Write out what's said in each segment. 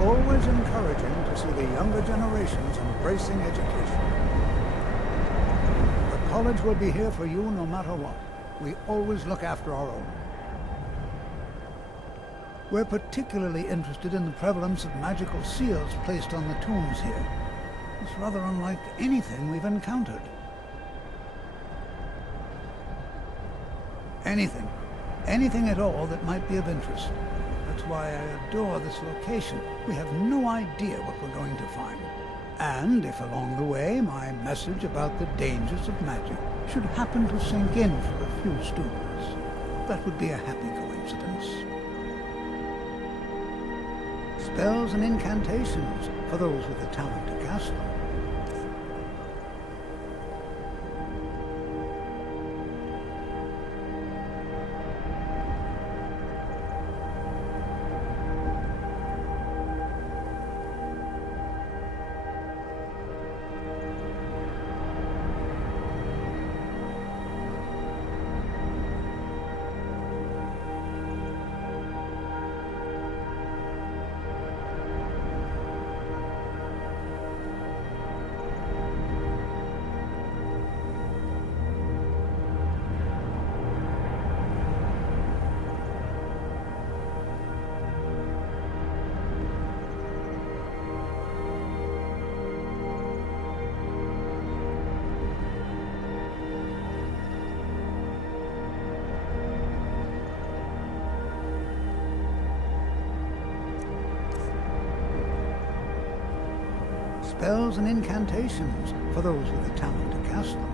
always encouraging to see the younger generations embracing education. The college will be here for you no matter what. We always look after our own. We're particularly interested in the prevalence of magical seals placed on the tombs here. It's rather unlike anything we've encountered. Anything at all that might be of interest. That's why I adore this location. We have no idea what we're going to find. And if along the way my message about the dangers of magic should happen to sink in for a few students, that would be a happy coincidence. Spells and incantations for those with the talent to cast them. Spells and incantations for those with the talent to cast them.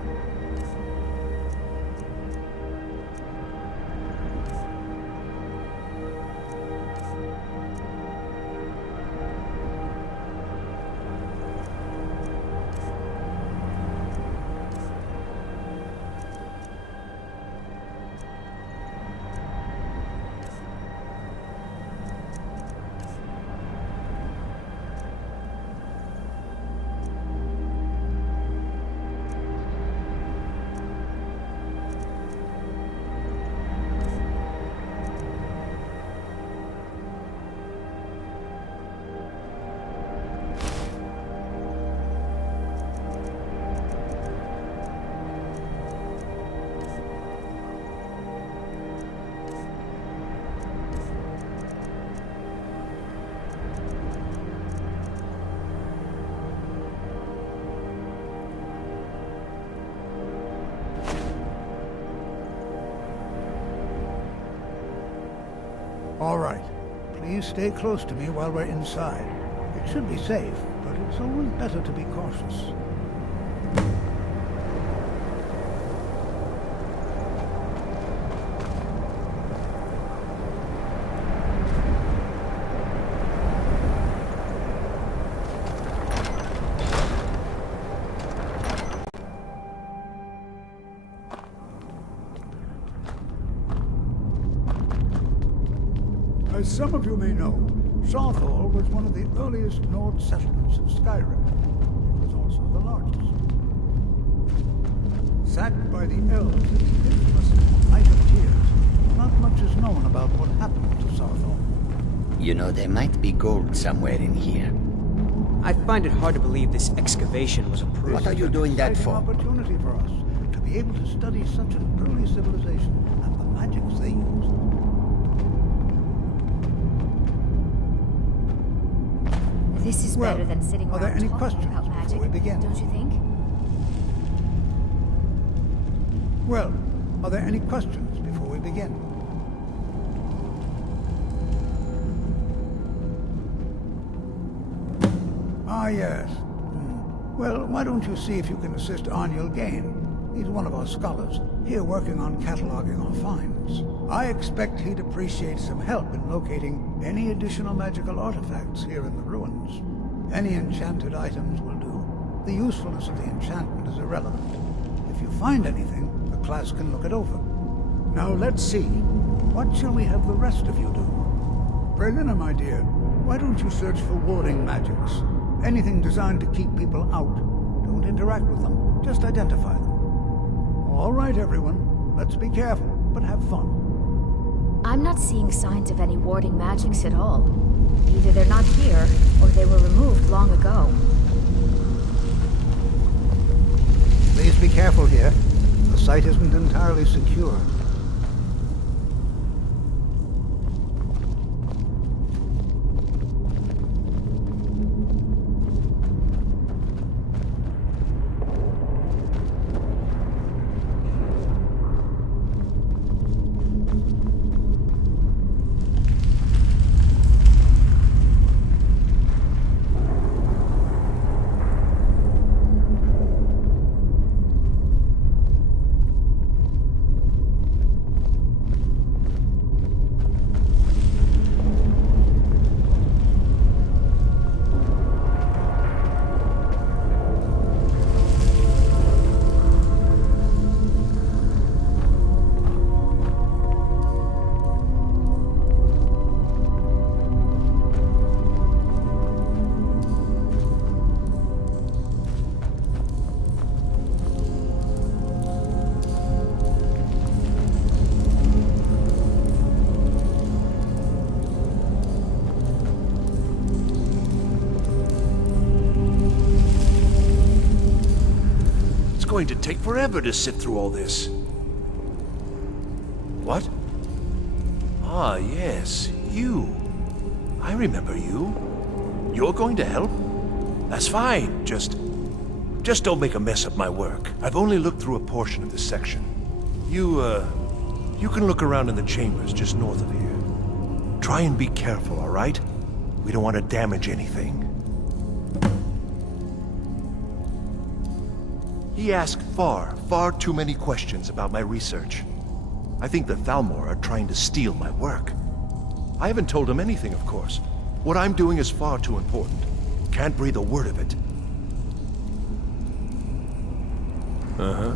All right. Please stay close to me while we're inside. It should be safe, but it's always better to be cautious. As some of you may know, Southall was one of the earliest Nord settlements of Skyrim. It was also the largest. Sacked by the elves in the infamous Night of Tears, not much is known about what happened to Southall. You know, there might be gold somewhere in here. I find it hard to believe this excavation was approved. What are you doing that for? It's an opportunity for us to be able to study such an early civilization and the magics they used. This is better than sitting are around there any talking questions about magic, before we begin? don't you think? Well, are there any questions before we begin? Ah, yes. Well, why don't you see if you can assist Arniel Gain? He's one of our scholars, here working on cataloging our finds. I expect he'd appreciate some help in locating any additional magical artifacts here in the ruins. Any enchanted items will do. The usefulness of the enchantment is irrelevant. If you find anything, the class can look it over. Now let's see. What shall we have the rest of you do? Brelina, my dear, why don't you search for warding magics? Anything designed to keep people out. Don't interact with them, just identify them. All right, everyone. Let's be careful, but have fun. I'm not seeing signs of any warding magics at all. Either they're not here, were removed long ago. Please be careful here. The site isn't entirely secure. It's going to take forever to sift through all this. What? Ah, yes, you. I remember you. You're going to help? That's fine. Just don't make a mess of my work. I've only looked through a portion of this section. You can look around in the chambers just north of here. Try and be careful, all right? We don't want to damage anything. He asked far too many questions about my research. I think the Thalmor are trying to steal my work. I haven't told him anything, of course. What I'm doing is far too important. Can't breathe a word of it. Uh-huh.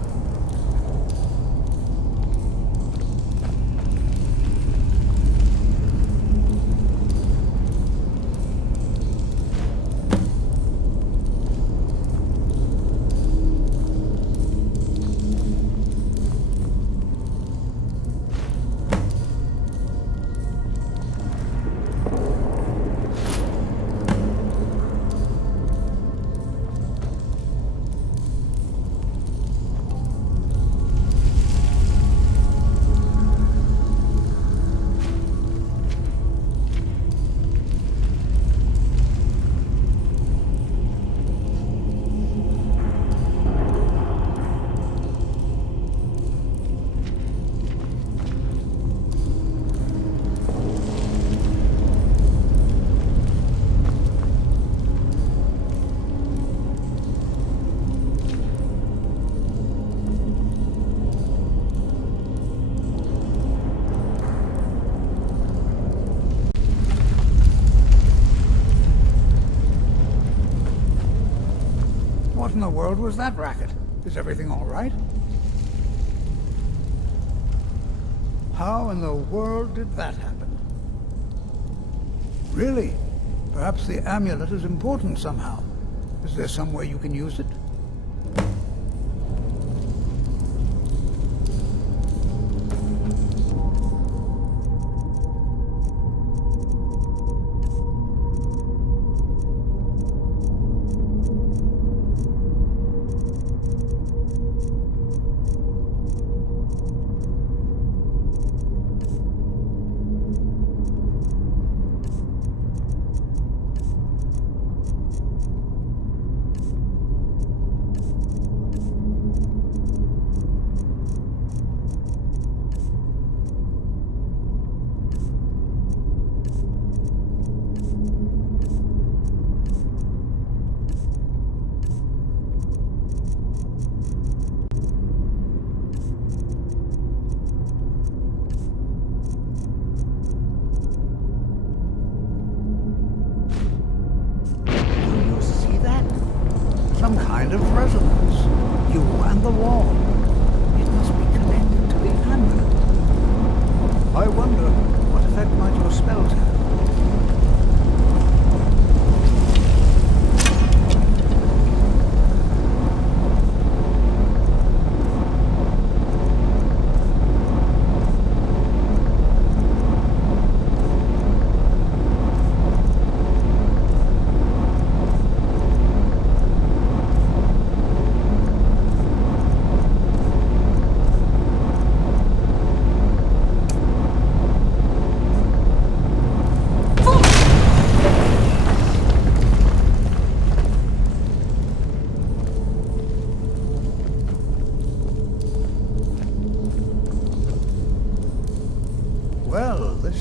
What in the world was that racket? Is everything all right? How in the world did that happen? Really? Perhaps the amulet is important somehow. Is there some way you can use it? Some kind of resonance. You and the wall. It must be connected to the amulet. I wonder, what effect might your spells have?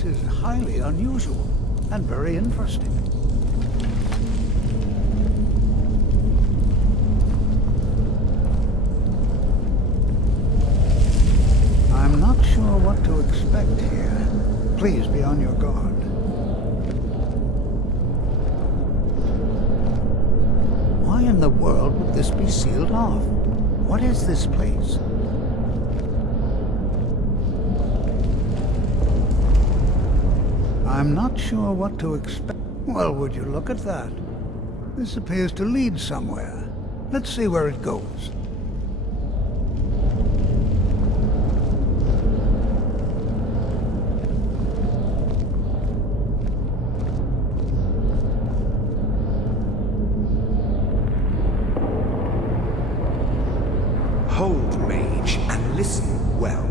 is highly unusual and very interesting. I'm not sure what to expect here. Please be on your guard. Why in the world would this be sealed off? What is this place? I'm not sure what to expect. Well, would you look at that? This appears to lead somewhere. Let's see where it goes. Hold, mage, and listen well.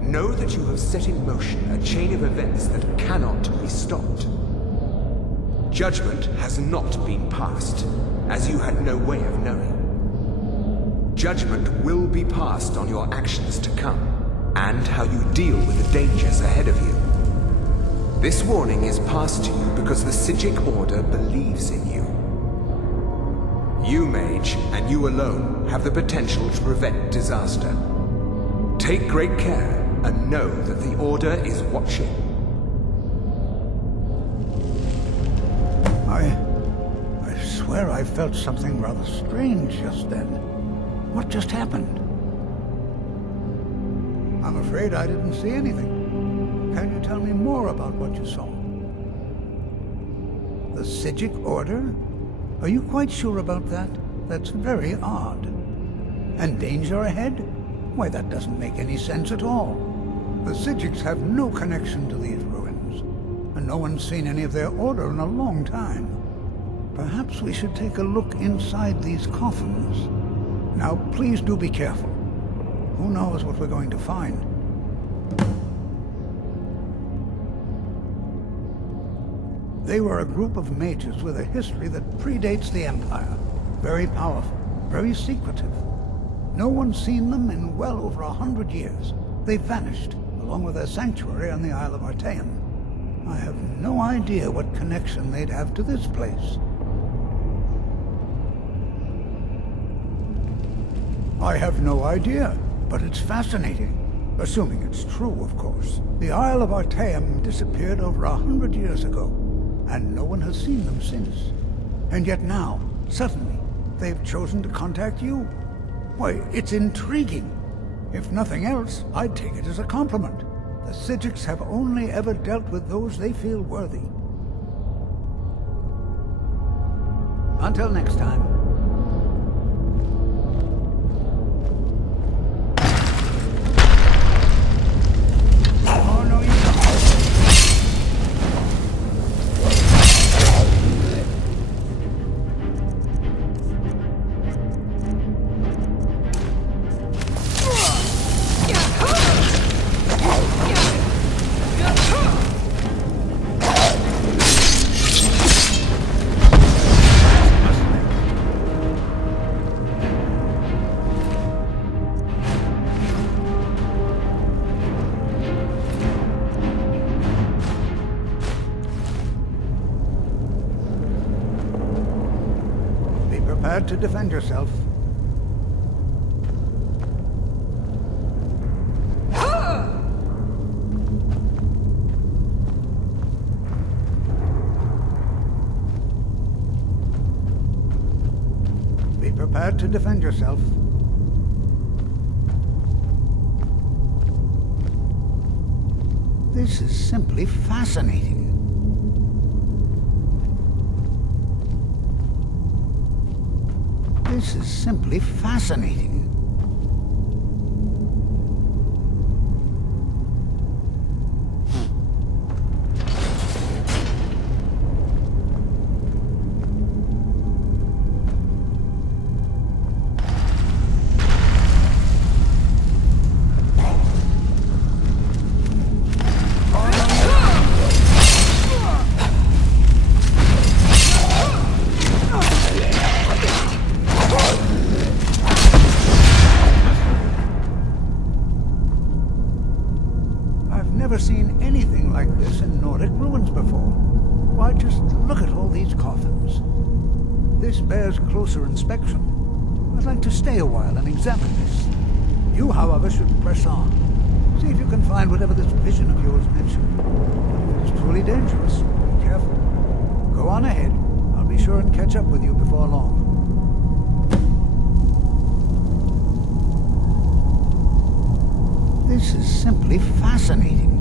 Know that you have set in motion a chain of events that cannot be stopped. Judgment has not been passed, as you had no way of knowing. Judgment will be passed on your actions to come, and how you deal with the dangers ahead of you. This warning is passed to you because the Psijic Order believes in you. You, mage, and you alone, have the potential to prevent disaster. Take great care, and know that the Order is watching. I swear I felt something rather strange just then. What just happened? I'm afraid I didn't see anything. Can you tell me more about what you saw? The Psijic Order? Are you quite sure about that? That's very odd. And danger ahead? Why, that doesn't make any sense at all. The Psijics have no connection to these ruins, and no one's seen any of their order in a long time. Perhaps we should take a look inside these coffins. Now, please do be careful. Who knows what we're going to find? They were a group of mages with a history that predates the Empire. Very powerful, very secretive. No one's seen them in well over 100 years. They vanished, along with their sanctuary on the Isle of Artaeum. I have no idea what connection they'd have to this place. I have no idea, but it's fascinating. Assuming it's true, of course. The Isle of Artaeum disappeared over 100 years ago, and no one has seen them since. And yet now, suddenly, they've chosen to contact you. Why, it's intriguing. If nothing else, I'd take it as a compliment. The Psijics have only ever dealt with those they feel worthy. Until next time. Oh, no, you don't. Prepared to defend yourself. Be prepared to defend yourself. This is simply fascinating. This is simply fascinating. This bears closer inspection. I'd like to stay a while and examine this. You, however, should press on. See if you can find whatever this vision of yours mentioned. But if it's truly dangerous, be careful. Go on ahead. I'll be sure and catch up with you before long. This is simply fascinating.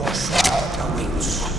Your sword awaits.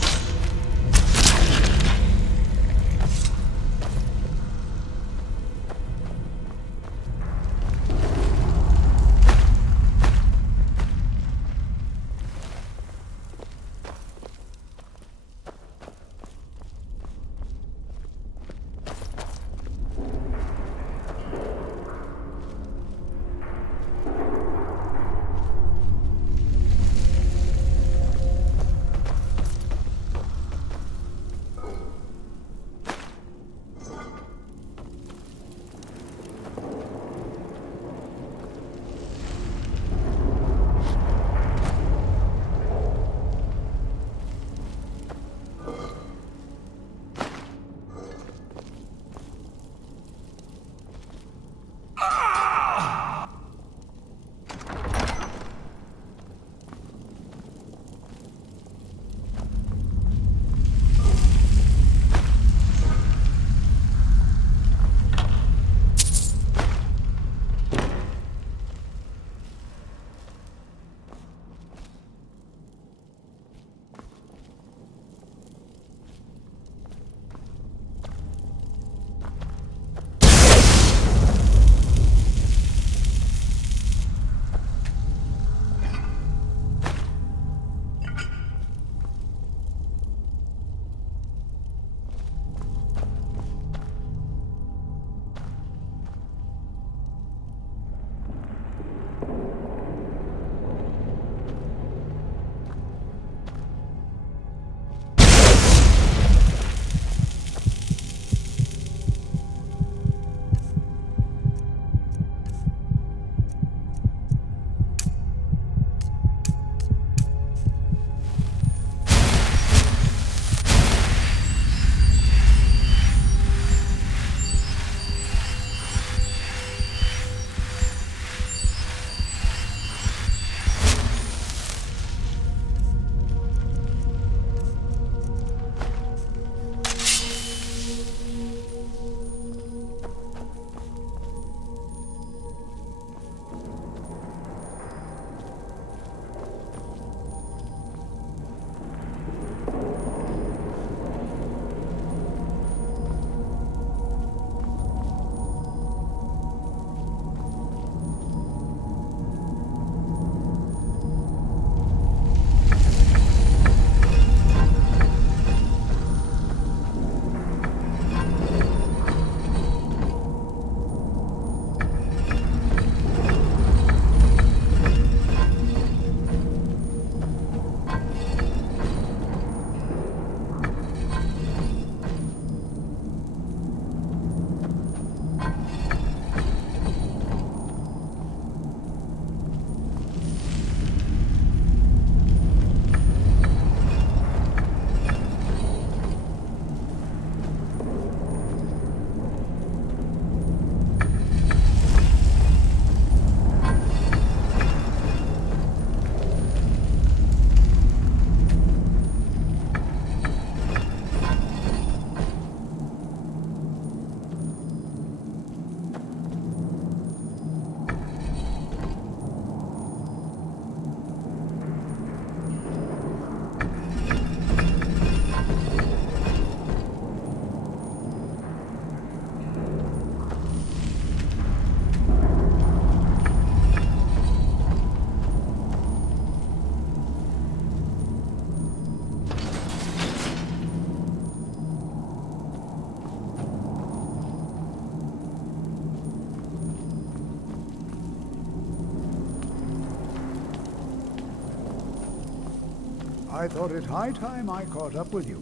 I thought it high time I caught up with you.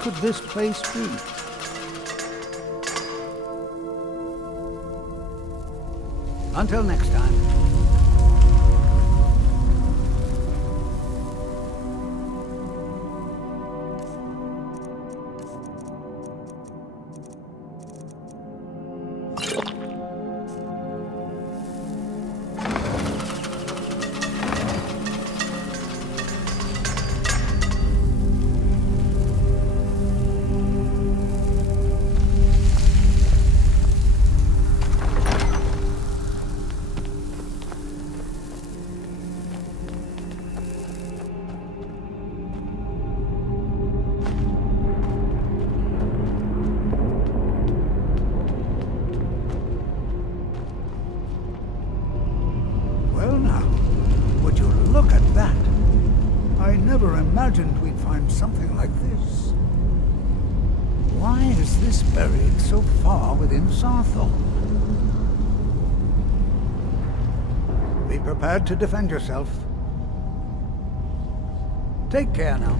could this place be? Until next time. Well now, would you look at that? I never imagined we'd find something like this. Why is this buried so far within Sarthorn? Be prepared to defend yourself. Take care now.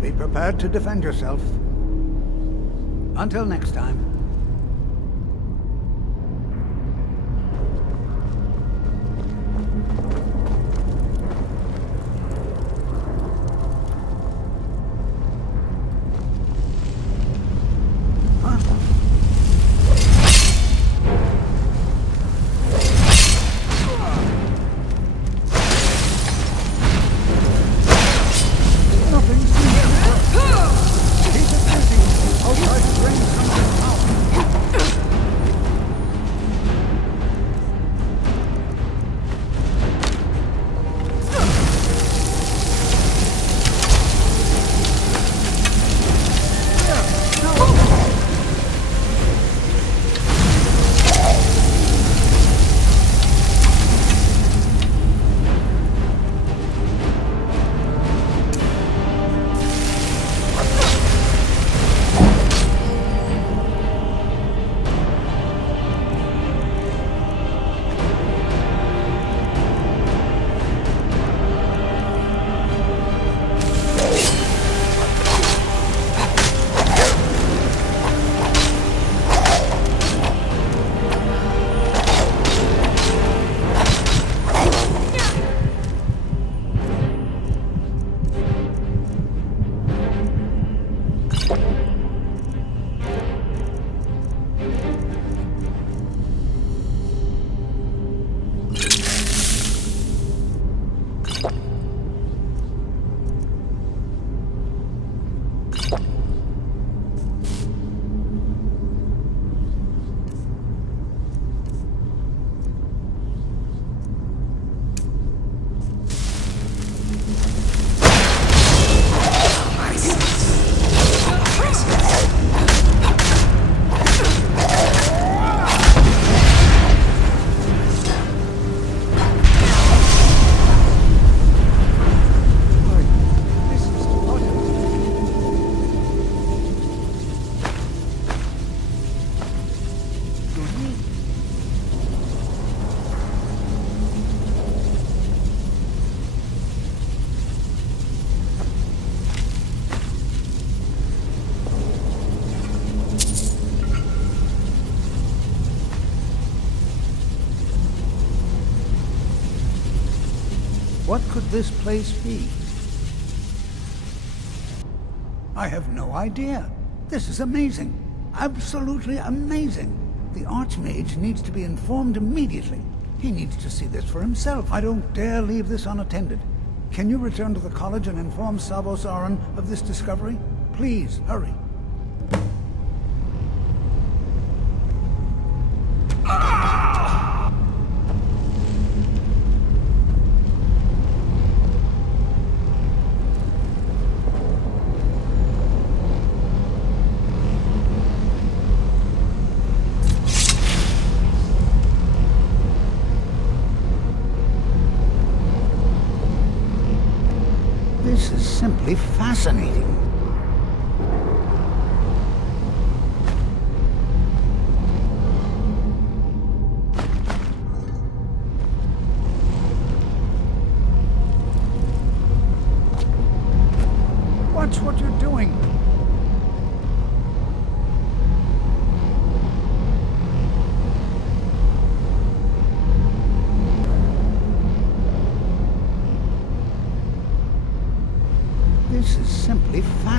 Be prepared to defend yourself. Until next time. Huh? Nothing seems to work. Keep it busy. I'll try to drain some of his power. What could this place be? I have no idea. This is amazing. Absolutely amazing. The Archmage needs to be informed immediately. He needs to see this for himself. I don't dare leave this unattended. Can you return to the college and inform Savos Aran of this discovery? Please, hurry. This is simply simply fascinating. Watch what you're doing. This is simply fascinating.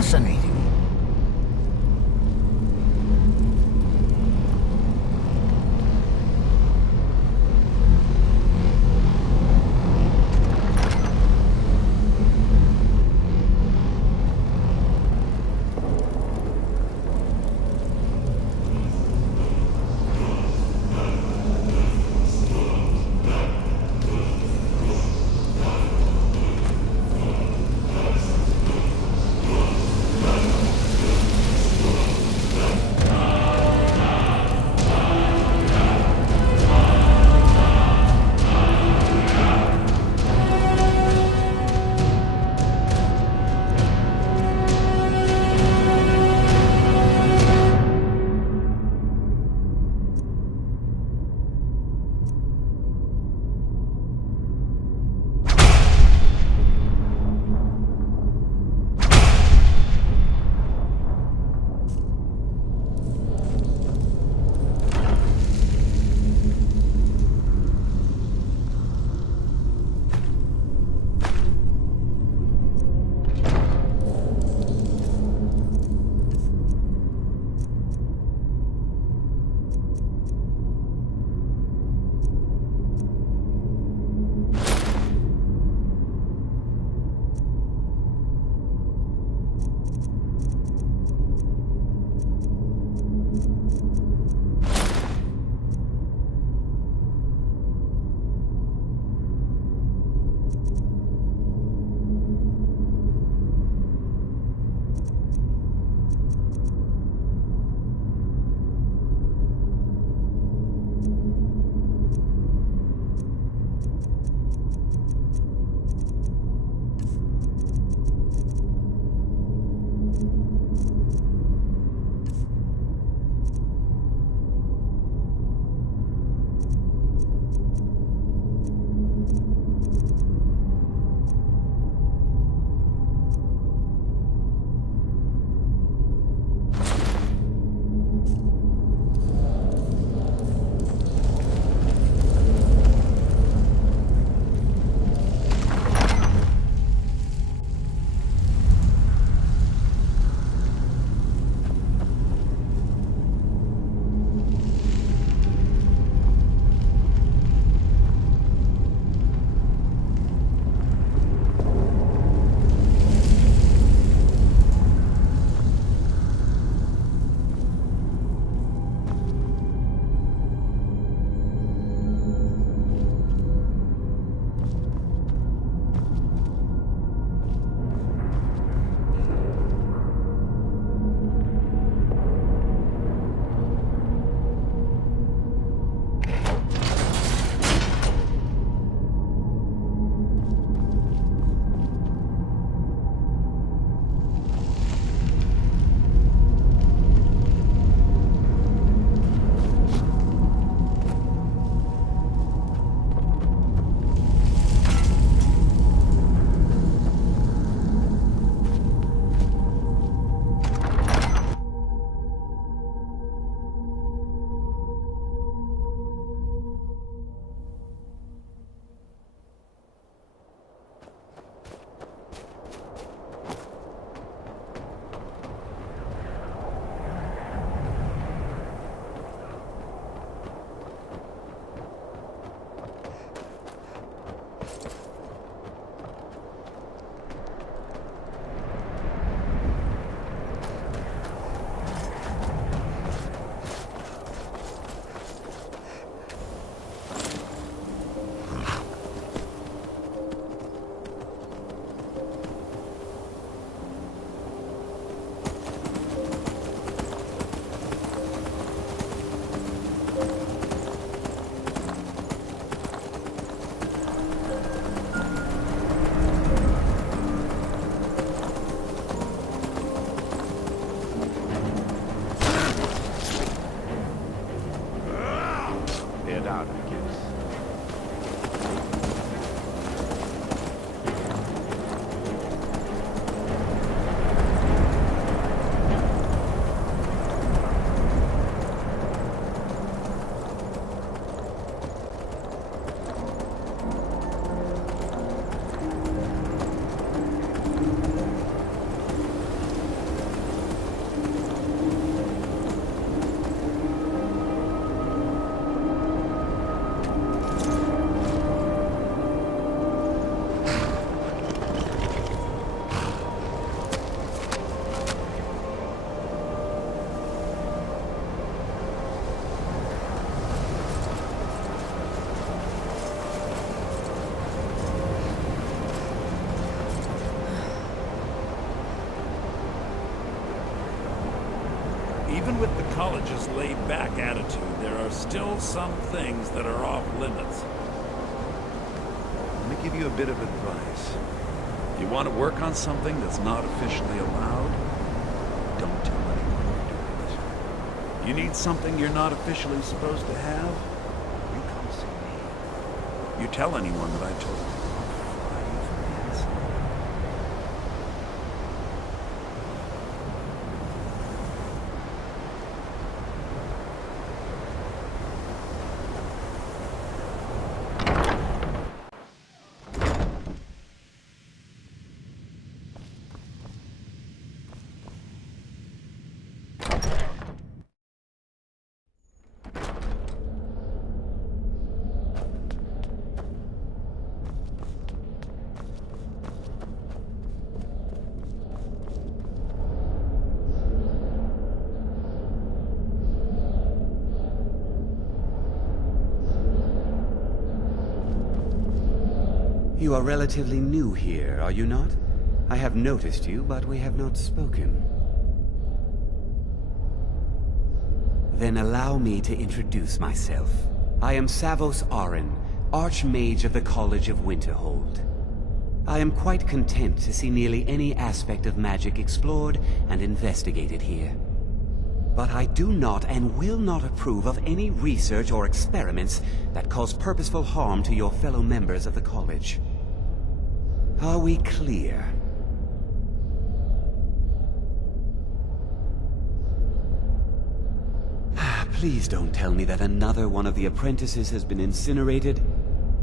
Even with the college's laid-back attitude, there are still some things that are off limits. Let me give you a bit of advice. If you want to work on something that's not officially allowed, don't tell anyone you're doing it. If you need something you're not officially supposed to have, you come see me. You tell anyone that I told you. I'll fry you from the inside. You are relatively new here, are you not? I have noticed you, but we have not spoken. Then allow me to introduce myself. I am Savos Arin, Archmage of the College of Winterhold. I am quite content to see nearly any aspect of magic explored and investigated here. But I do not and will not approve of any research or experiments that cause purposeful harm to your fellow members of the college. Are we clear? Please don't tell me that another one of the apprentices has been incinerated.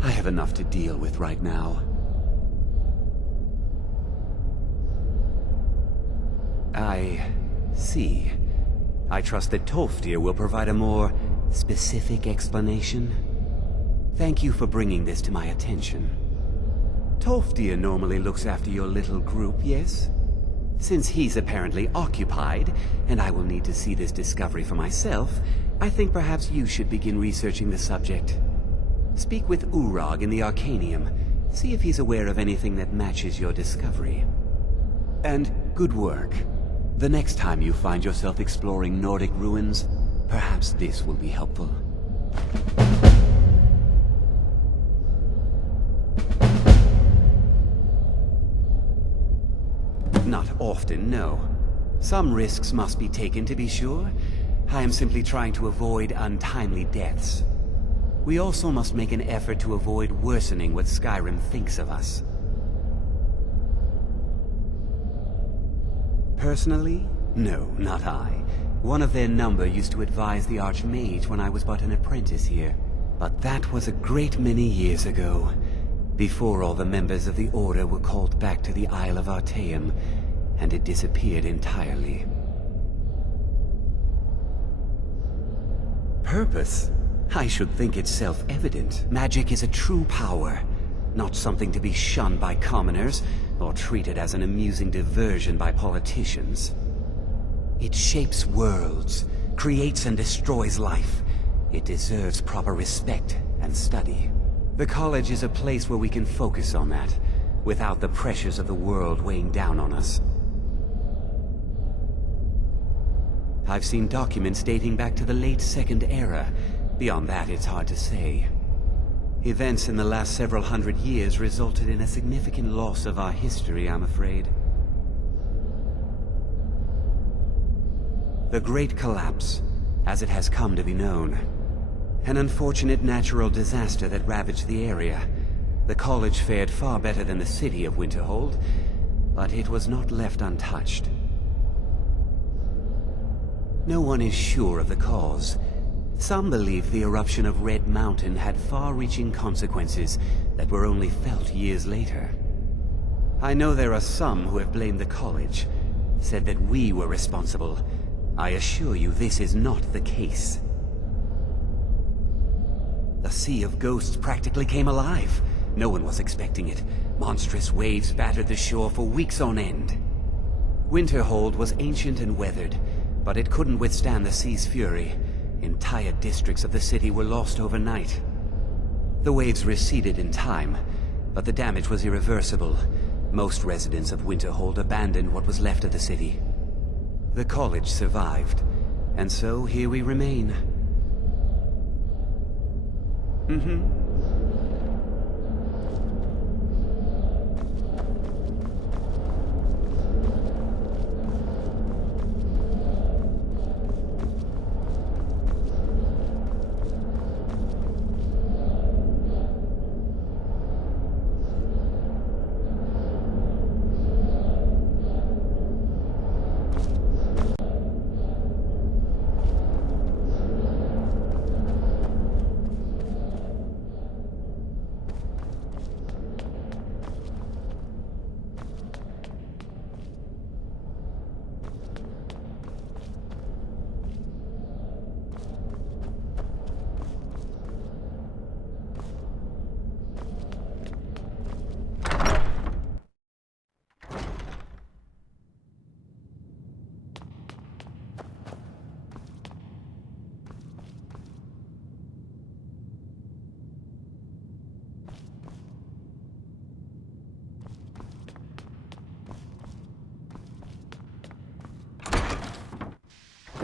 I have enough to deal with right now. I see. I trust that Tolfdir will provide a more specific explanation. Thank you for bringing this to my attention. Tolfdir normally looks after your little group, yes? Since he's apparently occupied, and I will need to see this discovery for myself, I think perhaps you should begin researching the subject. Speak with Urag in the Arcanium. See if he's aware of anything that matches your discovery. And good work. The next time you find yourself exploring Nordic ruins, perhaps this will be helpful. Not often, no. Some risks must be taken, to be sure. I am simply trying to avoid untimely deaths. We also must make an effort to avoid worsening what Skyrim thinks of us. Personally? No, not I. One of their number used to advise the Archmage when I was but an apprentice here. But that was a great many years ago, before all the members of the Order were called back to the Isle of Artaeum, and it disappeared entirely. Purpose? I should think it's self-evident. Magic is a true power, not something to be shunned by commoners, or treated as an amusing diversion by politicians. It shapes worlds, creates and destroys life. It deserves proper respect and study. The college is a place where we can focus on that, without the pressures of the world weighing down on us. I've seen documents dating back to the late Second Era. Beyond that, it's hard to say. Events in the last several hundred years resulted in a significant loss of our history, I'm afraid. The Great Collapse, as it has come to be known. An unfortunate natural disaster that ravaged the area. The college fared far better than the city of Winterhold, but it was not left untouched. No one is sure of the cause. Some believe the eruption of Red Mountain had far-reaching consequences that were only felt years later. I know there are some who have blamed the college, said that we were responsible. I assure you this is not the case. The Sea of Ghosts practically came alive. No one was expecting it. Monstrous waves battered the shore for weeks on end. Winterhold was ancient and weathered, but it couldn't withstand the sea's fury. Entire districts of the city were lost overnight. The waves receded in time, but the damage was irreversible. Most residents of Winterhold abandoned what was left of the city. The college survived, And so here we remain.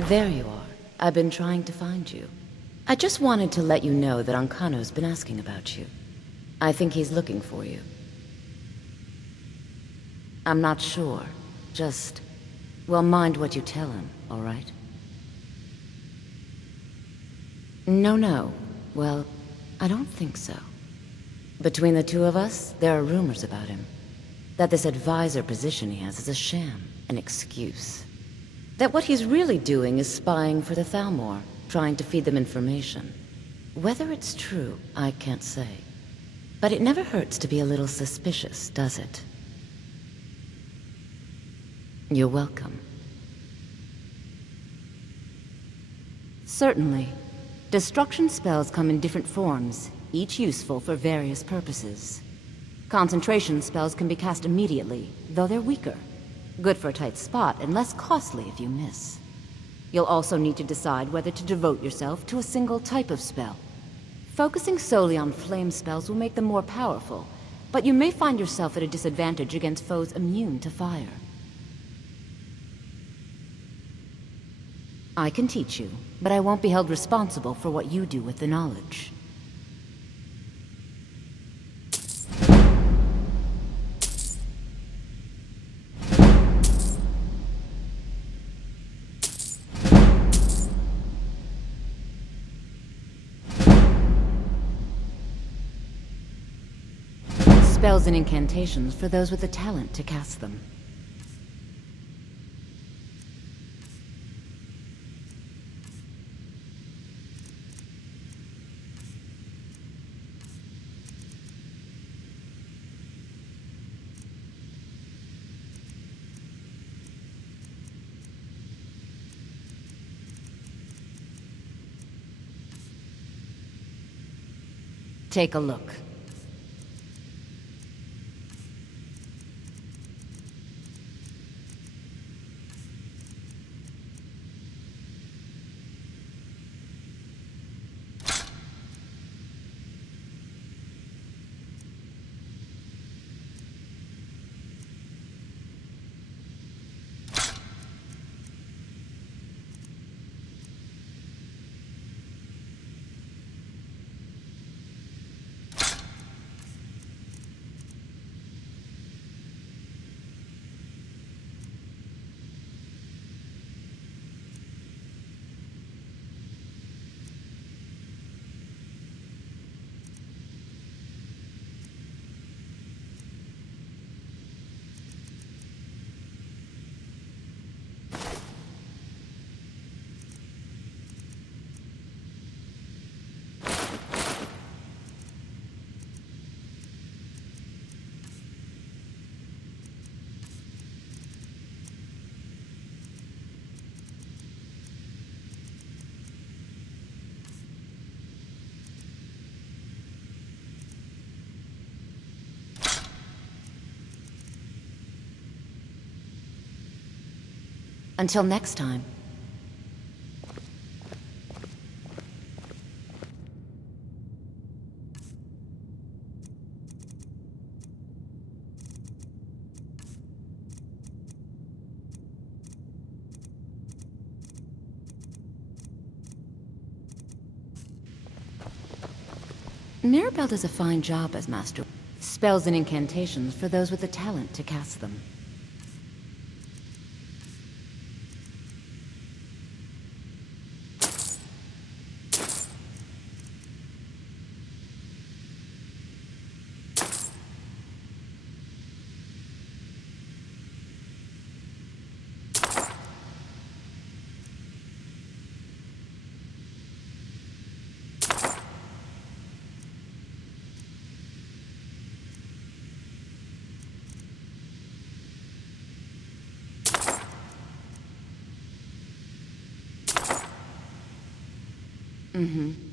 There you are. I've been trying to find you. I just wanted to let you know that Ancano's been asking about you. I think he's looking for you. I'm not sure. Just... well, mind what you tell him, all right? No. Well, I don't think so. Between the two of us, there are rumors about him. That this advisor position he has is a sham, an excuse. That what he's really doing is spying for the Thalmor, trying to feed them information. Whether it's true, I can't say. But it never hurts to be a little suspicious, does it? You're welcome. Certainly. Destruction spells come in different forms, each useful for various purposes. Concentration spells can be cast immediately, though they're weaker. Good for a tight spot, and less costly if you miss. You'll also need to decide whether to devote yourself to a single type of spell. Focusing solely on flame spells will make them more powerful, but you may find yourself at a disadvantage against foes immune to fire. I can teach you, but I won't be held responsible for what you do with the knowledge. Spells and incantations for those with the talent to cast them. Take a look. Until next time. Mirabelle does a fine job as master. Spells and incantations for those with the talent to cast them. Mm-hmm.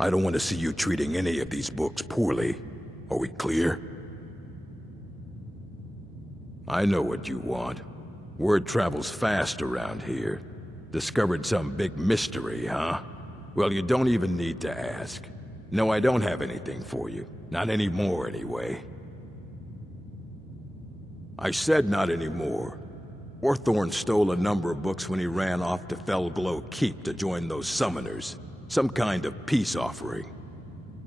I don't want to see you treating any of these books poorly. Are we clear? I know what you want. Word travels fast around here. Discovered some big mystery, huh? Well, you don't even need to ask. No, I don't have anything for you. Not anymore, anyway. I said not anymore. Orthorn stole a number of books when he ran off to Felglow Keep to join those summoners. Some kind of peace offering.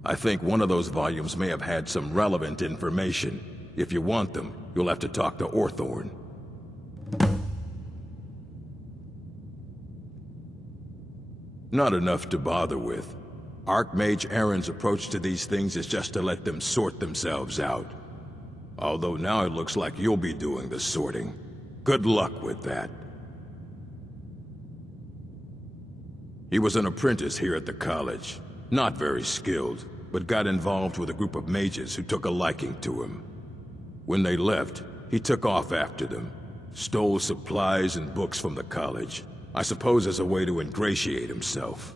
I think one of those volumes may have had some relevant information. If you want them, you'll have to talk to Orthorn. Not enough to bother with. Archmage Aaron's approach to these things is just to let them sort themselves out. Although now it looks like you'll be doing the sorting. Good luck with that. He was an apprentice here at the college. Not very skilled, but got involved with a group of mages who took a liking to him. When they left, he took off after them. Stole supplies and books from the college. I suppose as a way to ingratiate himself.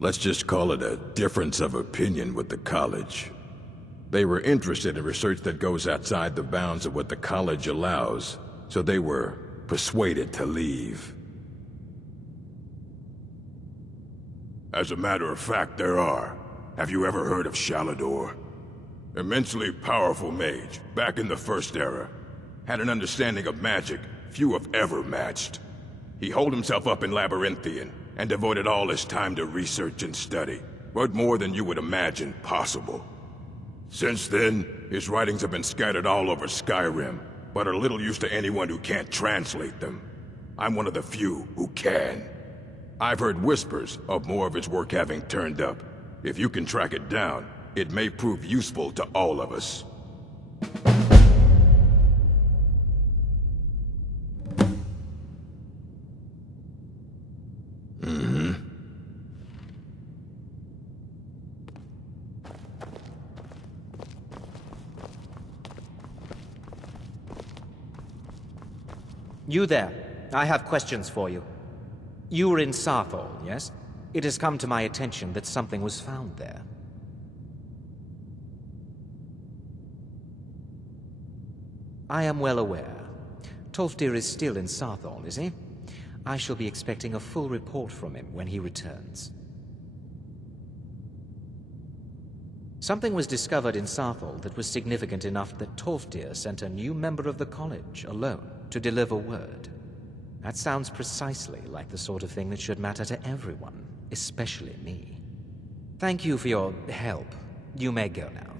Let's just call it a difference of opinion with the college. They were interested in research that goes outside the bounds of what the college allows, so they were persuaded to leave. As a matter of fact, there are. Have you ever heard of Shalador? Immensely powerful mage, back in the First Era. Had an understanding of magic few have ever matched. He holed himself up in Labyrinthian, and devoted all his time to research and study. Wrote more than you would imagine possible. Since then, his writings have been scattered all over Skyrim, but are little use to anyone who can't translate them. I'm one of the few who can. I've heard whispers of more of his work having turned up. If you can track it down, it may prove useful to all of us. You there. I have questions for you. You were in Sarthol, yes? It has come to my attention that something was found there. I am well aware. Tolfdir is still in Sarthol, is he? I shall be expecting a full report from him when he returns. Something was discovered in Sarthol that was significant enough that Tolfdir sent a new member of the college alone to deliver word. That sounds precisely like the sort of thing that should matter to everyone, especially me. Thank you for your help. You may go now.